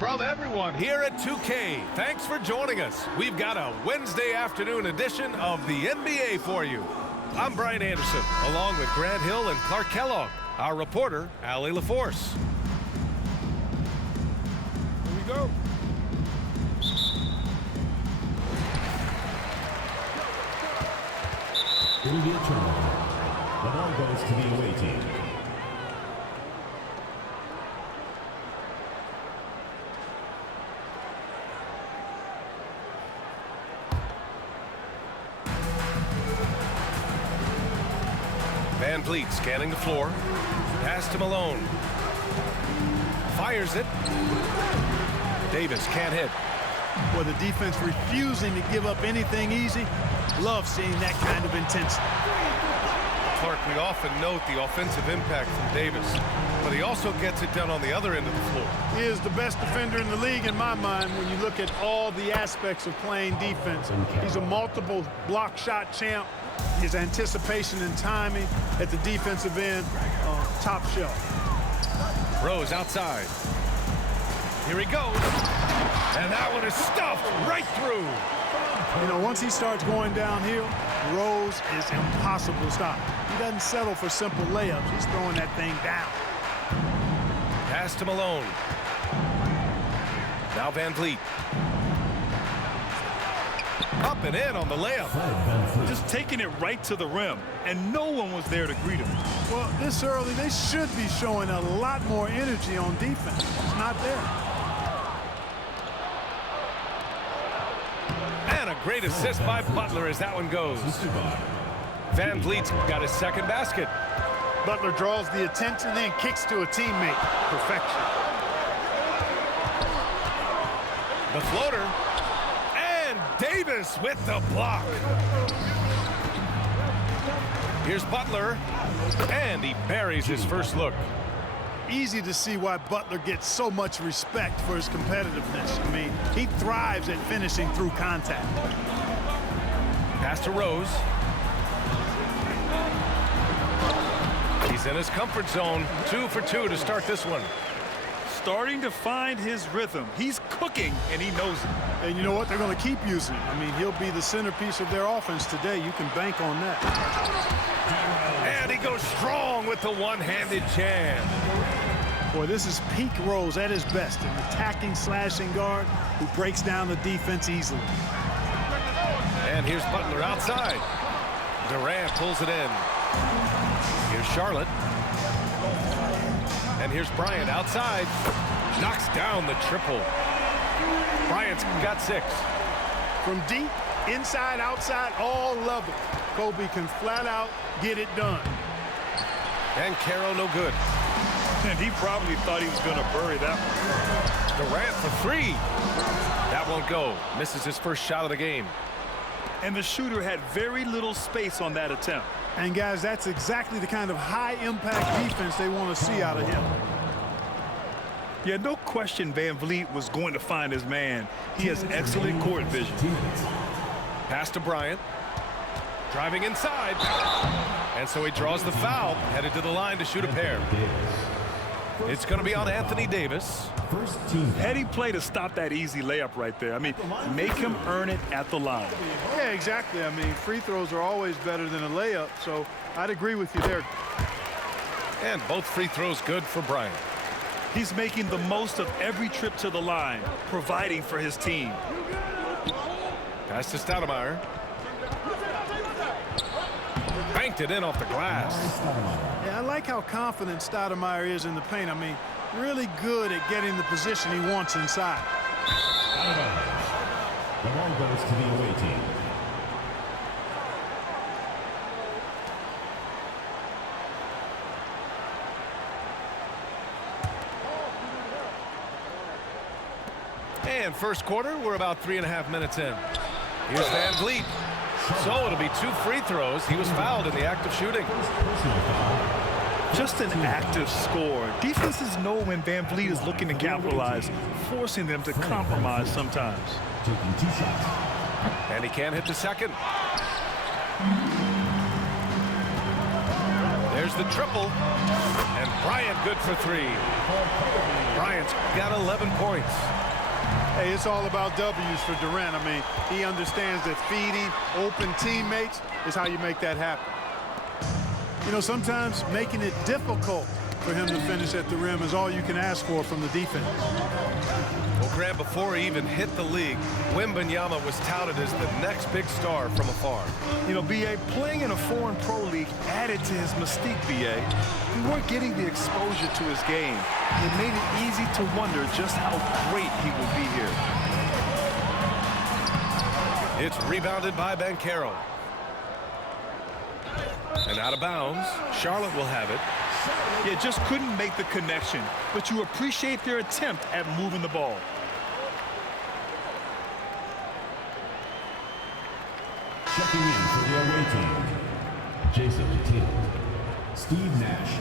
From everyone here at 2K, thanks for joining us. We've got a Wednesday afternoon edition of the NBA for you. I'm Brian Anderson, along with Grant Hill and Clark Kellogg. Our reporter, Allie LaForce. Here we go. It will be a turnover. The ball goes to the away team. Van Vliet scanning the floor. Pass to Malone. Fires it. Davis can't hit. Well, the defense refusing to give up anything easy. Love seeing that kind of intensity. Clark, we often note the offensive impact from Davis, but he also gets it done on the other end of the floor. He is the best defender in the league in my mind when you look at all the aspects of playing defense. He's a multiple block shot champ. His anticipation and timing at the defensive end, top shelf. Rose outside. Here he goes. And that one is stuffed right through. You know, once he starts going downhill, Rose is impossible to stop. He doesn't settle for simple layups. He's throwing that thing down. Pass to Malone. Now Van Vliet. Up and in on the layup. Just taking it right to the rim, and no one was there to greet him. Well, this early, they should be showing a lot more energy on defense. It's not there. And a great assist by Butler as that one goes. Van Vliet's got his second basket. Butler draws the attention, then kicks to a teammate. Perfection. The floater. And Davis with the block. Here's Butler. And he buries his first look. Easy to see why Butler gets so much respect for his competitiveness. I mean, he thrives at finishing through contact. Pass to Rose. He's in his comfort zone. 2 for 2 to start this one. Starting to find his rhythm. He's cooking, and he knows it. And you know what? They're going to keep using him. I mean, he'll be the centerpiece of their offense today. You can bank on that. And he goes strong with the one-handed jam. Boy, this is peak Rose at his best. An attacking, slashing guard who breaks down the defense easily. And here's Butler outside. Durant pulls it in. Here's Charlotte. And here's Bryant outside. Knocks down the triple. Bryant's got 6. From deep, inside, outside, all level. Kobe can flat out get it done. And Caro no good. And he probably thought he was going to bury that one. Durant for 3. That won't go. Misses his first shot of the game. And the shooter had very little space on that attempt. And guys, that's exactly the kind of high-impact defense they want to see out of him. Yeah, no question Van Vliet was going to find his man. He has excellent court vision. Pass to Bryant. Driving inside. And so he draws the foul, headed to the line to shoot a pair. It's going to be on Anthony Davis. Heady play to stop that easy layup right there. I mean, make him earn it at the line. Yeah, exactly. I mean, free throws are always better than a layup, so I'd agree with you there. And both free throws good for Bryant. He's making the most of every trip to the line, providing for his team. Pass to Stoudemire. Banked it in off the glass. Yeah, I like how confident Stoudemire is in the paint. I mean, really good at getting the position he wants inside. The ball goes to the away team. And first quarter, we're about 3.5 minutes in. Here's Van Vliet. So it'll be 2 free throws. He was fouled in the act of shooting. Just an active score. Defenses know when Van Vliet is looking to capitalize, forcing them to compromise sometimes. Taking 2 shots. And he can't hit the second. There's the triple. And Bryant good for 3. Bryant's got 11 points. Hey, it's all about W's for Durant. I mean, he understands that feeding open teammates is how you make that happen. You know, sometimes making it difficult for him to finish at the rim is all you can ask for from the defense. Well, Grant, before he even hit the league, Wembanyama was touted as the next big star from afar. You know, B.A., playing in a foreign pro league added to his mystique, B.A. We weren't getting the exposure to his game. It made it easy to wonder just how great he would be here. It's rebounded by Banchero. And out of bounds, Charlotte will have it. Yeah, just couldn't make the connection, but you appreciate their attempt at moving the ball. Checking in for the away team, Jason Tatum, Steve Nash.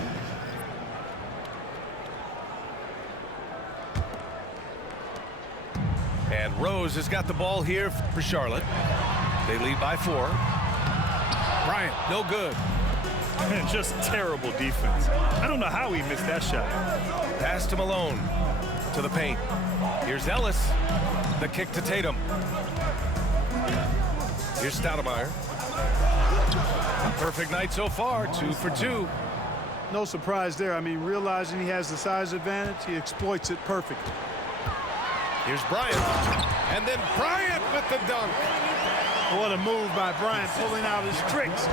And Rose has got the ball here for Charlotte. They lead by 4. Bryant, no good. Man, just terrible defense. I don't know how he missed that shot. Pass to Malone. To the paint. Here's Ellis. The kick to Tatum. Here's Stoudemire. Perfect night so far. 2 for 2. No surprise there. I mean, realizing he has the size advantage, he exploits it perfectly. Here's Bryant. And then Bryant with the dunk. What a move by Bryant, pulling out his tricks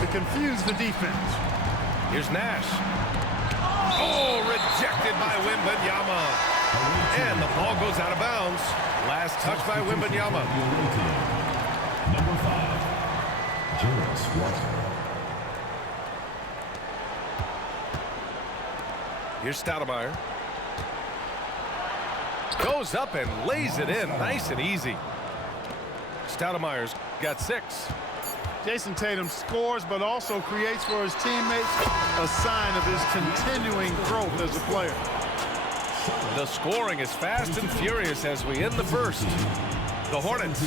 to confuse the defense. Here's Nash. Oh, rejected by Wembanyama. And the ball goes out of bounds. Last touch by Wembanyama. Number 5, Julius Randle. Here's Stoudemire. Goes up and lays it in nice and easy. Stoudemire's got 6. Jason Tatum scores, but also creates for his teammates a sign of his continuing growth as a player. The scoring is fast and furious as we end the first. The Hornets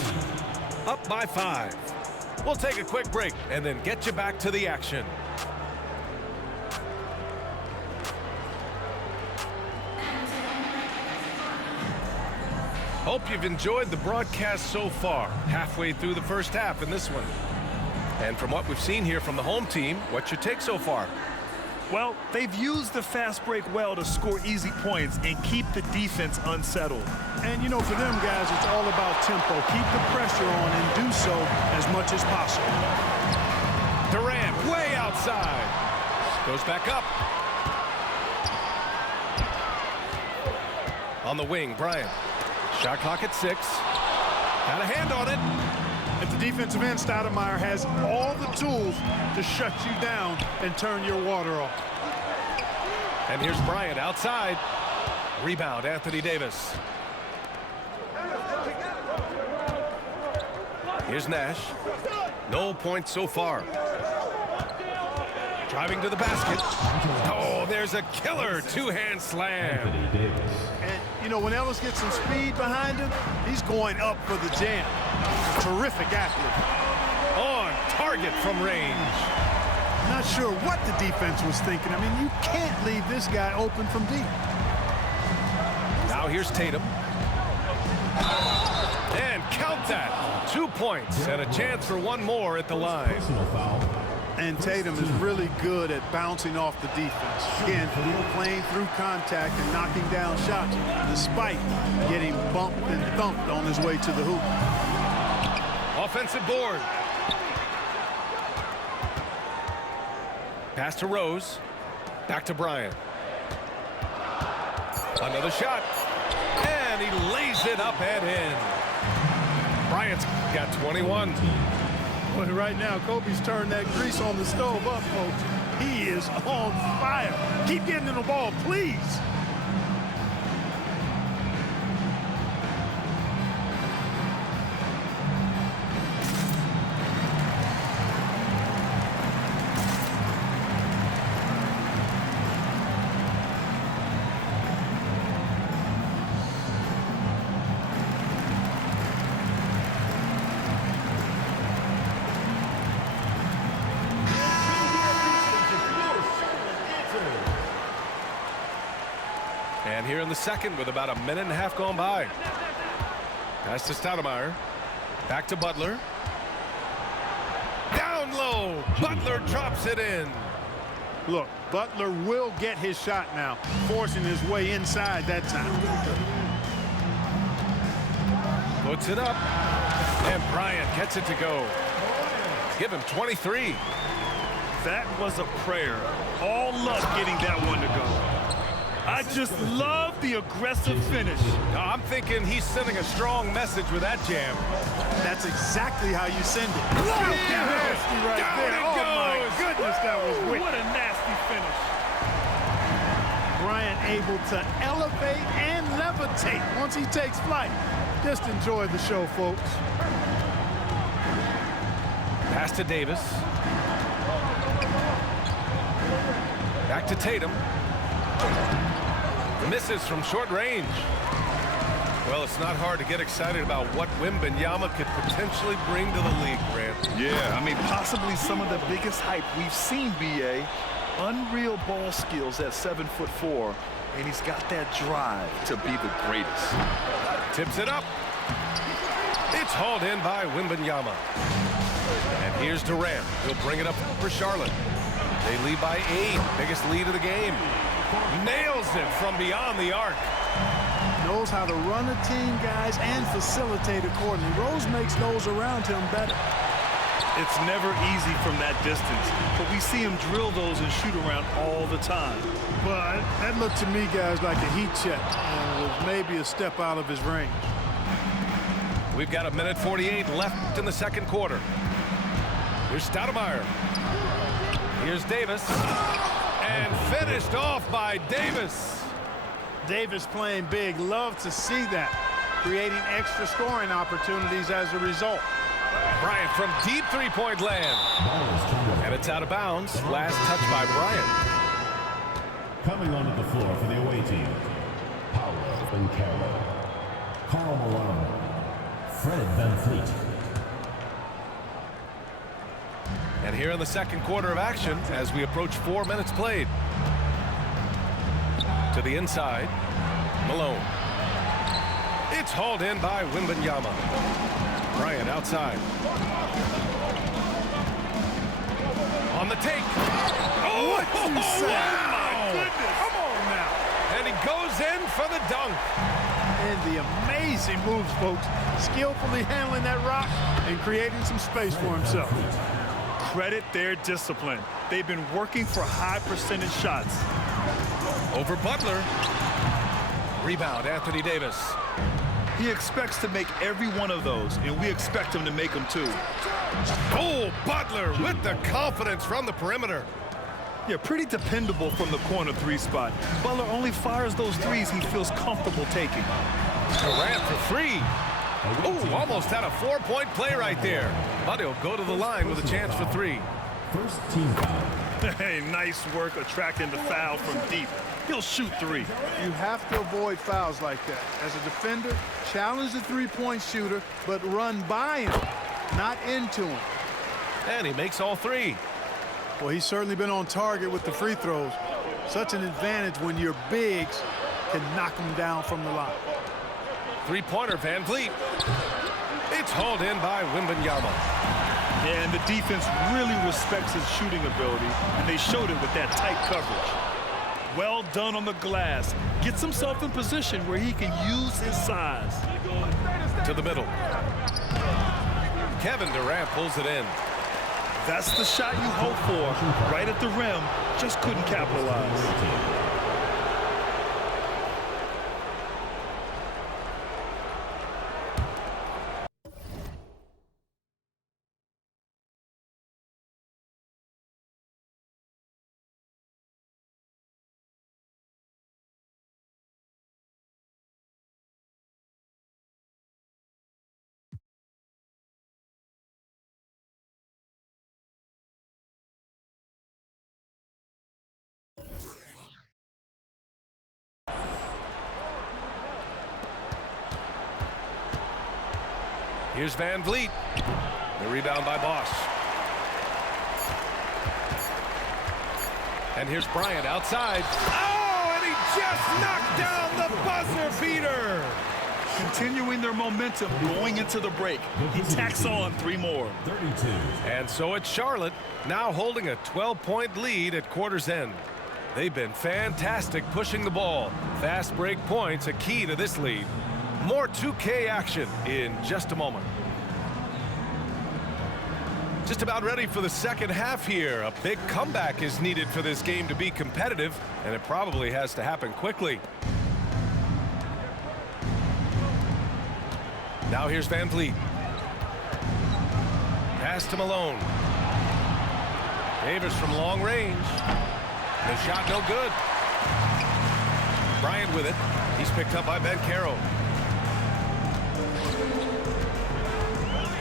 up by 5. We'll take a quick break and then get you back to the action. Hope you've enjoyed the broadcast so far, halfway through the first half in this one. And from what we've seen here from the home team, what's your take so far? Well, they've used the fast break well to score easy points and keep the defense unsettled. And, you know, for them guys, it's all about tempo. Keep the pressure on and do so as much as possible. Durant way outside. Goes back up. On the wing, Bryant. Shot clock at 6. Got a hand on it. At the defensive end, Stoudemire has all the tools to shut you down and turn your water off. And here's Bryant outside. Rebound, Anthony Davis. Here's Nash. No points so far. Driving to the basket. Oh, there's a killer two-hand slam. And, you know, when Ellis gets some speed behind him, he's going up for the jam. Terrific athlete. On target from range. Not sure what the defense was thinking. I mean, you can't leave this guy open from deep. Now here's Tatum. And count that. 2 points and a chance for one more at the line. Personal foul. And Tatum is really good at bouncing off the defense. Again, playing through contact and knocking down shots, despite getting bumped and thumped on his way to the hoop. Offensive board. Pass to Rose. Back to Bryant. Another shot. And he lays it up and in. Bryant's got 21. But right now, Kobe's turned that grease on the stove up, folks. He is on fire. Keep getting in the ball, please. And here in the second with about a minute and a half gone by. Pass to Stoudemire. Back to Butler. Down low. Butler drops it in. Look, Butler will get his shot now, forcing his way inside that time. Puts it up. And Bryant gets it to go. Give him 23. That was a prayer. All luck getting that one to go. I just love the aggressive finish. I'm thinking he's sending a strong message with that jam. That's exactly how you send it. Nasty right Down there. it Oh, goes. my goodness, that was wicked. What a nasty finish. Bryant able to elevate and levitate once he takes flight. Just enjoy the show, folks. Pass to Davis. Back to Tatum. Misses from short range. Well, it's not hard to get excited about what Wembanyama could potentially bring to the league, Grant. Yeah, I mean, possibly some of the biggest hype we've seen, B.A. Unreal ball skills at 7'4", and he's got that drive to be the greatest. Tips it up. It's hauled in by Wembanyama. And here's Durant. He'll bring it up for Charlotte. They lead by 8. Biggest lead of the game. Nails it from beyond the arc. Knows how to run a team, guys, and facilitate accordingly. Rose makes those around him better. It's never easy from that distance, but we see him drill those and shoot around all the time. But that looked to me, guys, like a heat check. And maybe a step out of his range. We've got a minute 48 left in the second quarter. Here's Stoudemire. Here's Davis. And finished off by Davis. Davis playing big. Love to see that. Creating extra scoring opportunities as a result. Bryant from deep three-point land. And it's out of bounds. Last touch by Bryant. Coming onto the floor for the away team, Paolo Banchero, Karl Malone, Fred VanVleet. And here in the second quarter of action, as we approach 4 minutes played. To the inside, Malone. It's hauled in by Wembanyama. Bryant outside. On the take. Oh, What you say? wow. Goodness. Come on now. And he goes in for the dunk. And the amazing moves, folks. Skillfully handling that rock and creating some space for himself. Credit their discipline. They've been working for high percentage shots. Over Butler. Rebound, Anthony Davis. He expects to make every one of those, and we expect him to make them too. Oh, Butler with the confidence from the perimeter. Yeah, pretty dependable from the corner three spot. Butler only fires those threes he feels comfortable taking. Durant for three. Oh, almost had a 4-point play right there. But he'll go to the line with a chance for 3. First team foul. Hey, nice work attracting the foul from deep. He'll shoot 3. You have to avoid fouls like that. As a defender, challenge the three-point shooter, but run by him, not into him. And he makes all 3. Well, he's certainly been on target with the free throws. Such an advantage when your bigs can knock him down from the line. Three-pointer, VanVleet. It's hauled in by Wembanyama. And the defense really respects his shooting ability, and they showed it with that tight coverage. Well done on the glass. Gets himself in position where he can use his size. To the middle. Kevin Durant pulls it in. That's the shot you hope for. Right at the rim, just couldn't capitalize. Here's VanVleet. The rebound by Bosch. And here's Bryant outside. Oh, and he just knocked down the buzzer beater. Continuing their momentum going into the break. He tacks on 3 more. 32. And so it's Charlotte, now holding a 12-point lead at quarter's end. They've been fantastic pushing the ball. Fast break points a key to this lead. More 2K action in just a moment. Just about ready for the second half here. A big comeback is needed for this game to be competitive, and it probably has to happen quickly. Now here's Van Vliet. Pass to Malone. Davis from long range. The shot no good. Bryant with it. He's picked up by Banchero.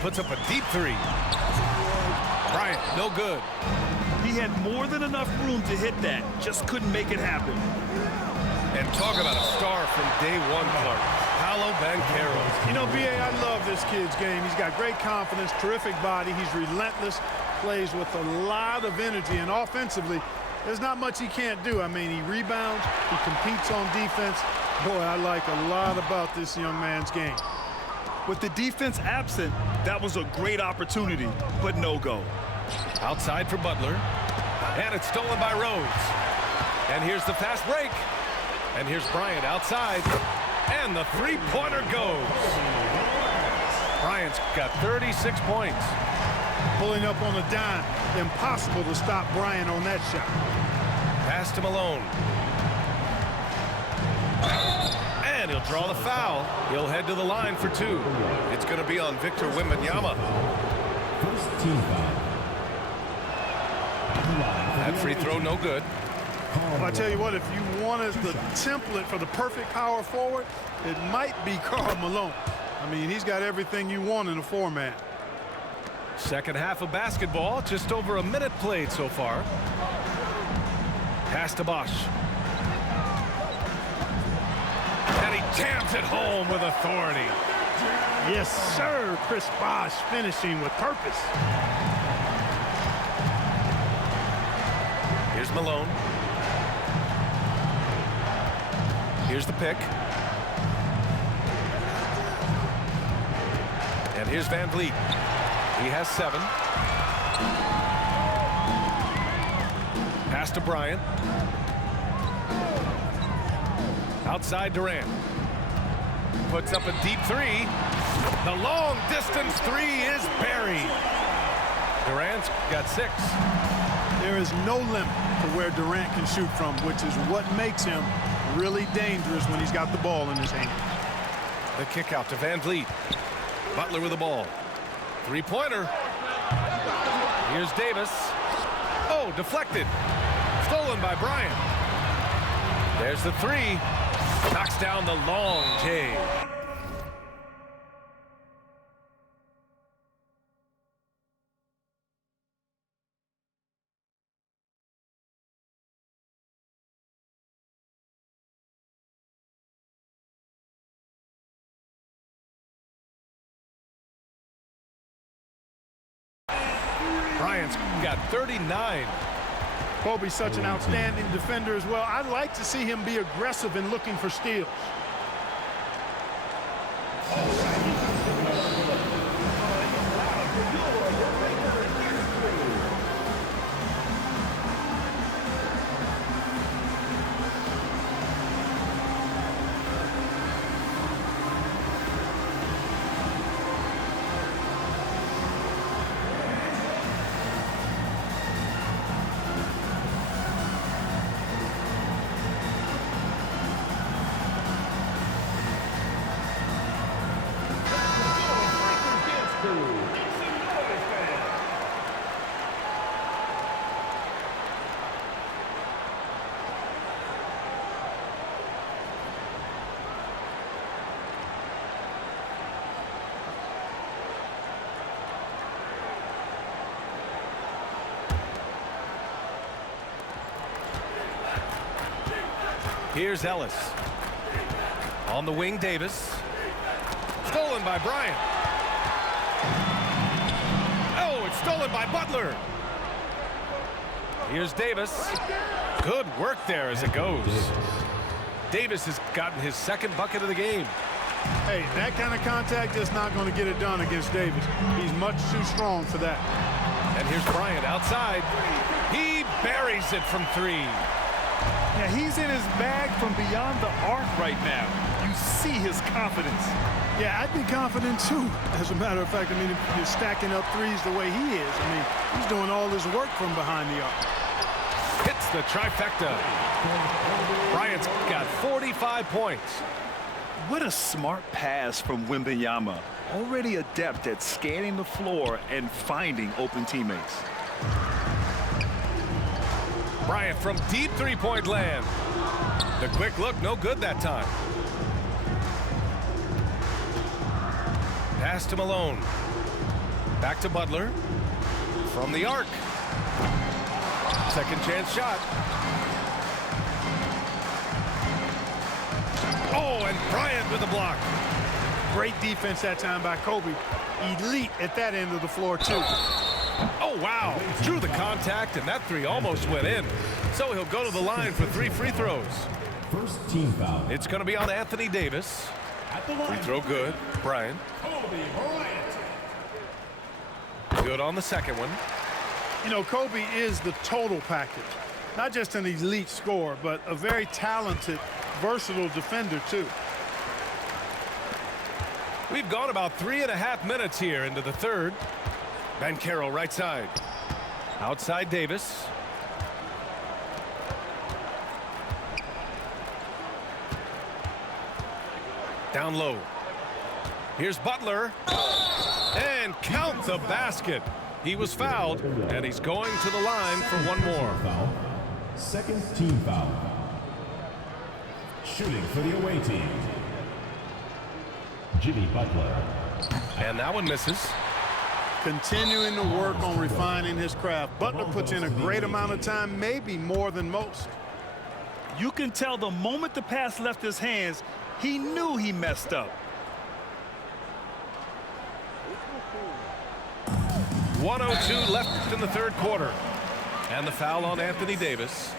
Puts up a deep 3. Bryant, no good. He had more than enough room to hit that. Just couldn't make it happen. And talk about a star from day one, Clark. Paolo Banchero. You know, B.A., I love this kid's game. He's got great confidence, terrific body. He's relentless, plays with a lot of energy, and offensively, there's not much he can't do. I mean, he rebounds, he competes on defense. Boy, I like a lot about this young man's game. With the defense absent, that was a great opportunity, but no go. Outside for Butler. And it's stolen by Rhodes. And here's the fast break. And here's Bryant outside. And the three-pointer goes. Bryant's got 36 points. Pulling up on a dime. Impossible to stop Bryant on that shot. Pass to Malone. And he'll draw the foul. He'll head to the line for 2. It's going to be on Victor Wembanyama. First team foul. That free throw no good. Well, I tell you what, if you wanted the template for the perfect power forward, it might be Karl Malone. I mean, he's got everything you want in a format. Second half of basketball, just over a minute played so far. Pass to Bosch. And he jams it home with authority. Yes, sir. Chris Bosh finishing with purpose. Here's Malone. Here's the pick. And here's Van Vliet. He has 7. Pass to Bryant. Outside Durant. Puts up a deep 3. The long distance 3 is buried. Durant's got 6. There is no limit to where Durant can shoot from, which is what makes him really dangerous when he's got the ball in his hand. The kick out to Van Vliet. Butler with the ball. Three-pointer. Here's Davis. Oh, deflected. Stolen by Bryant. There's the 3. Knocks down the long J. Bryant's got 39. Kobe's such an outstanding defender as well. I'd like to see him be aggressive in looking for steals. Here's Ellis. On the wing, Davis. Stolen by Bryant. Oh, it's stolen by Butler. Here's Davis. Good work there as it goes. Davis has gotten his second bucket of the game. Hey, that kind of contact is not going to get it done against Davis. He's much too strong for that. And here's Bryant outside. He buries it from 3. Yeah, he's in his bag from beyond the arc right now. You see his confidence. Yeah, I'd be confident too. As a matter of fact, I mean, if you're stacking up threes the way he is, I mean, he's doing all his work from behind the arc. Hits the trifecta. Bryant's got 45 points. What a smart pass from Wembanyama. Already adept at scanning the floor and finding open teammates. Bryant from deep three-point land. The quick look, no good that time. Pass to Malone. Back to Butler. From the arc. Second chance shot. Oh, and Bryant with the block. Great defense that time by Kobe. Elite at that end of the floor, too. Oh, wow. Drew the contact, and that 3 almost went in. So he'll go to the line for 3 free throws. First team foul. It's going to be on Anthony Davis. At the Free line. throw good. Bryant. Kobe Bryant. Good on the second one. You know, Kobe is the total package. Not just an elite scorer, but a very talented, versatile defender, too. We've gone about 3.5 minutes here into the third. Banchero right side. Outside Davis. Down low. Here's Butler. And count the basket. He was fouled, and he's going to the line for one more. Foul. Second team foul. Shooting for the away team. Jimmy Butler. And that one misses. Continuing to work on refining his craft. Butler puts in a great amount of time, maybe more than most. You can tell the moment the pass left his hands, he knew he messed up. 1:02 left in the third quarter. And the foul on Anthony Davis.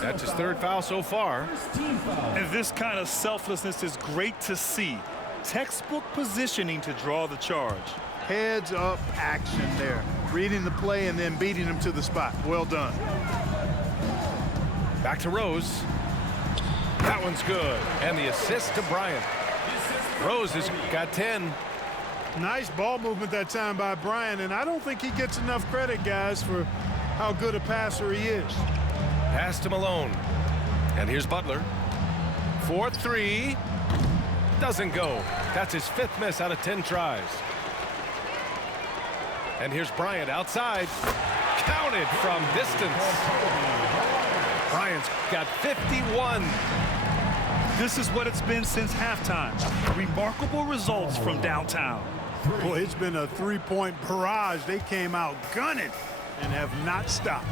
That's his third foul so far. And this kind of selflessness is great to see. Textbook positioning to draw the charge. Heads up action there. Reading the play and then beating him to the spot. Well done. Back to Rose. That one's good. And the assist to Bryant. Rose has got 10. Nice ball movement that time by Bryant, and I don't think he gets enough credit, guys, for how good a passer he is. Pass to Malone. And here's Butler. 4-3. Doesn't go. That's his 5th miss out of 10 tries. And here's Bryant outside. Counted from distance. Bryant's got 51. This is what it's been since halftime. Remarkable results from downtown. Boy, it's been a three-point barrage. They came out gunning and have not stopped.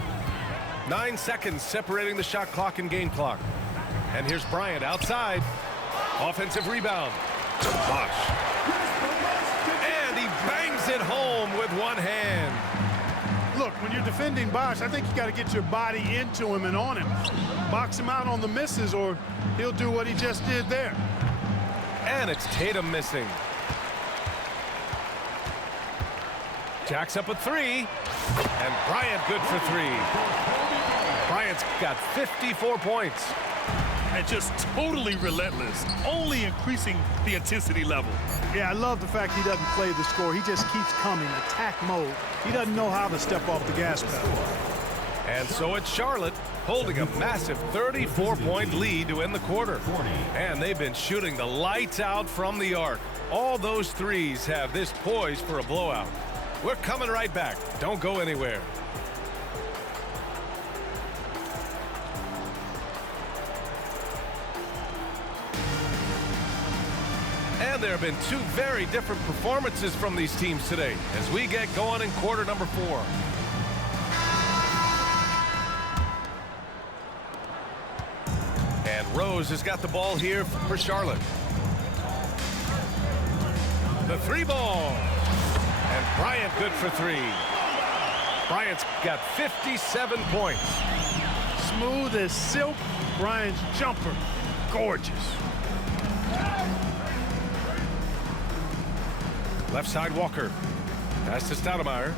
9 seconds separating the shot clock and game clock. And here's Bryant outside. Offensive rebound. Bosh. And he bangs it home with one hand. Look, when you're defending Bosh, I think you got to get your body into him and on him. Box him out on the misses, or he'll do what he just did there. And it's Tatum missing. Jacks up a 3. And Bryant good for 3. Bryant's got 54 points. And just totally relentless, only increasing the intensity level. Yeah, I love the fact he doesn't play the score. He just keeps coming, attack mode. He doesn't know how to step off the gas pedal. And so it's Charlotte holding a massive 34-point lead to end the quarter. And they've been shooting the lights out from the arc. All those threes have this poised for a blowout. We're coming right back. Don't go anywhere. And there have been 2 very different performances from these teams today as we get going in quarter number 4. And Rose has got the ball here for Charlotte. The 3 ball. And Bryant good for 3. Bryant's got 57 points. Smooth as silk. Bryant's jumper gorgeous. Left side Walker. Pass to Stoudemire.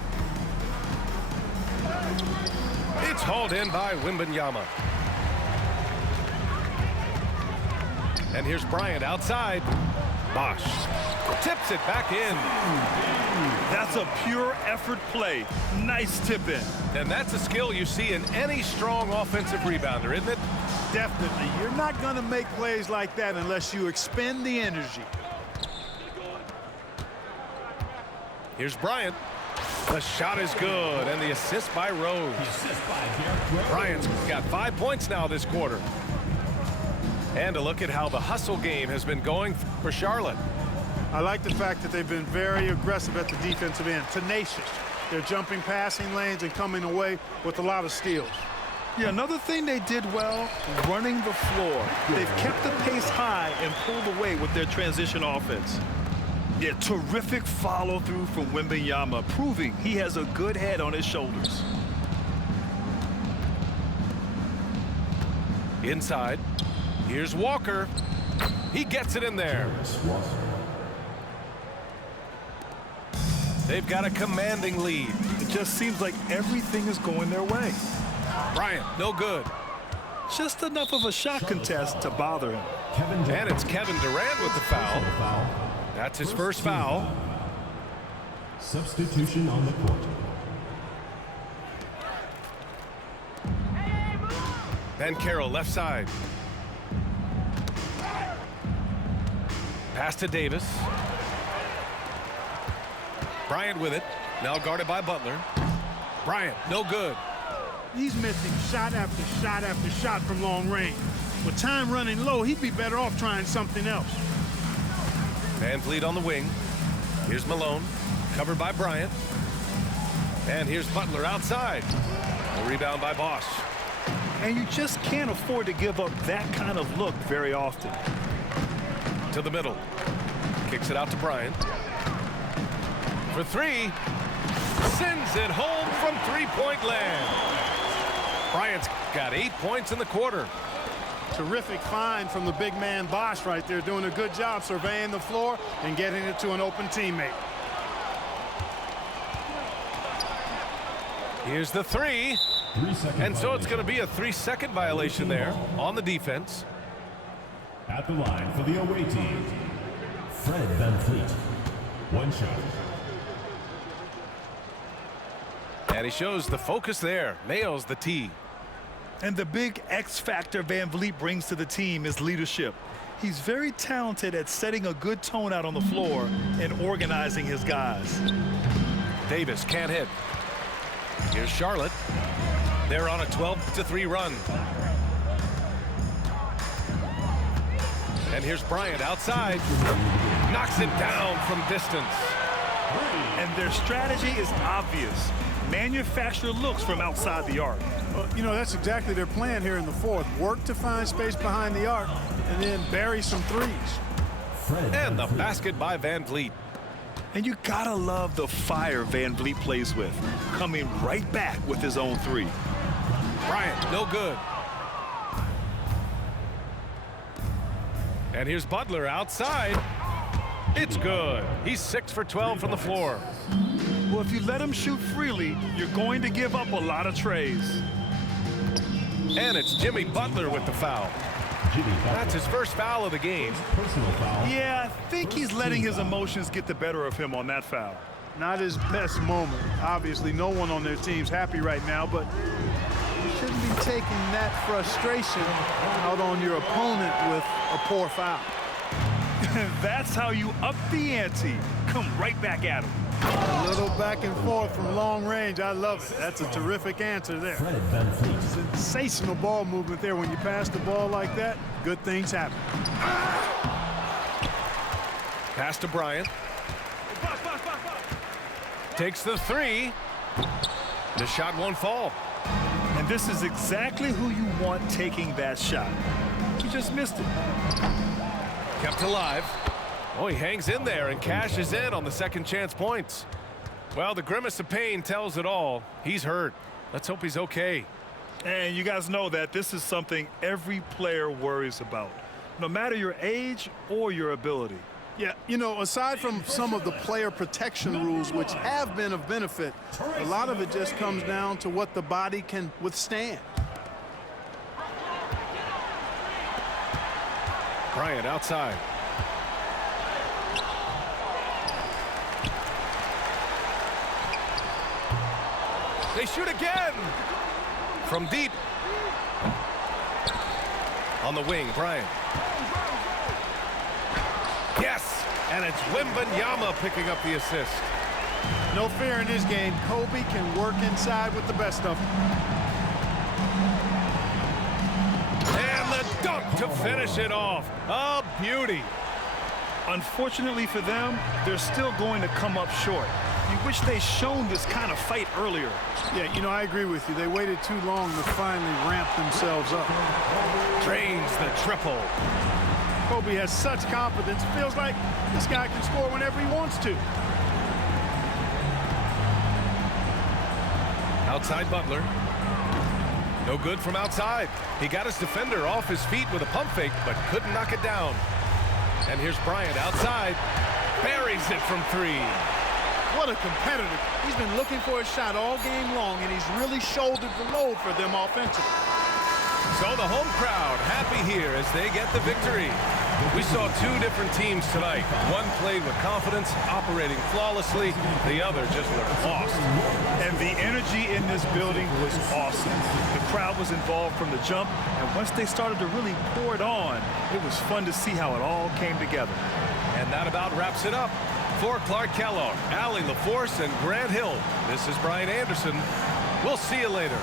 It's hauled in by Wembanyama. And here's Bryant outside. Bosch tips it back in. That's a pure effort play. Nice tip in. And that's a skill you see in any strong offensive rebounder, isn't it? Definitely. You're not going to make plays like that unless you expend the energy. Here's Bryant. The shot is good, and the assist by Rose. Bryant's got 5 points now this quarter. And a look at how the hustle game has been going for Charlotte. I like the fact that they've been very aggressive at the defensive end, tenacious. They're jumping passing lanes and coming away with a lot of steals. Yeah, another thing they did well, running the floor. They've kept the pace high and pulled away with their transition offense. Yeah, terrific follow-through from Wembanyama, proving he has a good head on his shoulders. Inside. Here's Walker. He gets it in there. They've got a commanding lead. It just seems like everything is going their way. Bryant, no good. Just enough of a shot contest to bother him. And it's Kevin Durant with the foul. That's his first foul. Substitution on the court. Ben Carroll, left side. Pass to Davis. Bryant with it. Now guarded by Butler. Bryant, no good. He's missing shot after shot after shot from long range. With time running low, he'd be better off trying something else. VanVleet on the wing. Here's Malone, covered by Bryant. And here's Butler outside. A rebound by Bosch. And you just can't afford to give up that kind of look very often. To the middle. Kicks it out to Bryant. For three. Sends it home from three-point land. Bryant's got 8 points in the quarter. Terrific find from the big man Bosch right there, doing a good job surveying the floor and getting it to an open teammate. Here's the three. And so it's going to be a 3-second violation there on the defense. At the line for the away team, Fred VanVleet. One shot. And he shows the focus there. Nails the tee. And the big X factor VanVleet brings to the team is leadership. He's very talented at setting a good tone out on the floor and organizing his guys. Davis can't hit. Here's Charlotte. They're on a 12-3 run. And here's Bryant outside. Knocks it down from distance. And their strategy is obvious. Manufacture looks from outside the arc. You know, that's exactly their plan here in the fourth. Work to find space behind the arc and then bury some threes. And the basket by VanVleet. And you gotta love the fire VanVleet plays with, coming right back with his own three. Bryant, no good. And here's Butler outside. It's good. He's 6 for 12 from the floor. Well, if you let him shoot freely, you're going to give up a lot of trays. And it's Jimmy Butler with the foul. That's his first foul of the game. Personal foul. Yeah, I think he's letting his emotions get the better of him on that foul. Not his best moment. Obviously, no one on their team's happy right now, but you shouldn't be taking that frustration out on your opponent with a poor foul. That's how you up the ante. Come right back at him. A little back and forth from long range. I love it. That's a terrific answer there. Fred VanVleet. Sensational ball movement there. When you pass the ball like that, good things happen. Pass to Bryant. Takes the three. The shot won't fall. And this is exactly who you want taking that shot. He just missed it. Kept alive. Oh, he hangs in there and cashes in on the second chance points. Well, the grimace of pain tells it all. He's hurt. Let's hope he's okay. And you guys know that this is something every player worries about. no matter your age or your ability. Yeah, you know, aside from some of the player protection rules, which have been of benefit, a lot of it just comes down to what the body can withstand. Bryant outside. They shoot again! From deep. On the wing, Bryant. Yes! And it's Wembanyama picking up the assist. No fear in this game. Kobe can work inside with the best of them. And the dunk to finish it off. A beauty. Unfortunately for them, they're still going to come up short. You wish they'd shown this kind of fight earlier. Yeah, you know, I agree with you. They waited too long to finally ramp themselves up. Drains the triple. Kobe has such confidence. Feels like this guy can score whenever he wants to. Outside Butler. No good from outside. He got his defender off his feet with a pump fake, but couldn't knock it down. And here's Bryant outside. Buries it from three. What a competitor. He's been looking for a shot all game long, and he's really shouldered the load for them offensively. So the home crowd happy here as they get the victory. We saw two different teams tonight. One played with confidence, operating flawlessly. The other just looked lost. And the energy in this building was awesome. The crowd was involved from the jump, and once they started to really pour it on, it was fun to see how it all came together. And that about wraps it up. For Clark Kellogg, Allie LaForce, and Grant Hill, this is Brian Anderson. We'll see you later.